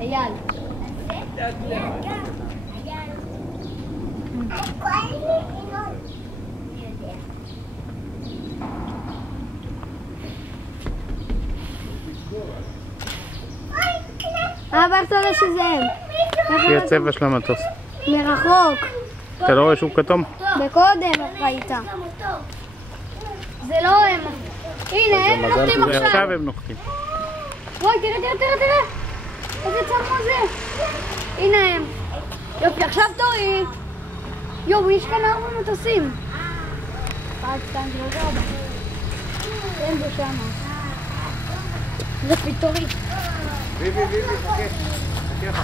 אייל. אבא, איך אתה יודע שזה הם? לפי הצבע של המטוס. מרחוק. אתה לא רואה שהוא כתום? בקודם ראית. זה לא הם. הנה, הם נוחתים עכשיו. עכשיו הם נוחתים. וואי, תראה. איזה צמא זה. הנה הם. יופי, עכשיו תורי. יואו, יש כאן 4 מטוסים. 1, 2, 3, 4. אין בו שמה. זה פיתורי. ויבי, חכה.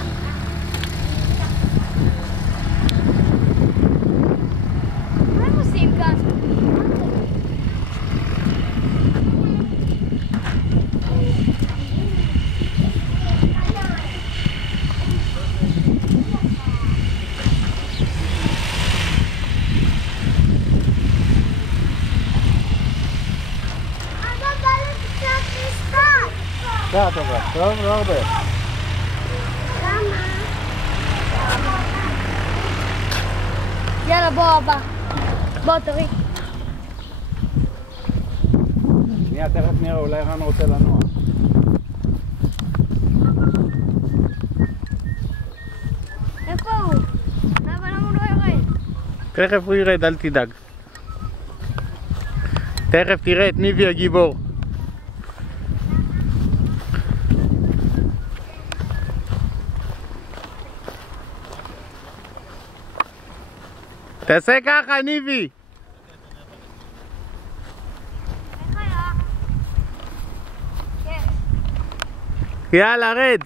מה הם עושים כאן? טוב, לא הרבה. יאללה, בוא הבא. בוא, תראי. שנייה, תכף נראה, אולי רן רוצה לנוע. איפה הוא? אבל למה הוא לא יורד? תכף הוא ירד, אל תדאג. תכף תראה את ניבי הגיבור. תעשה ככה, ניבי. איך היה? כן. יאללה, רד.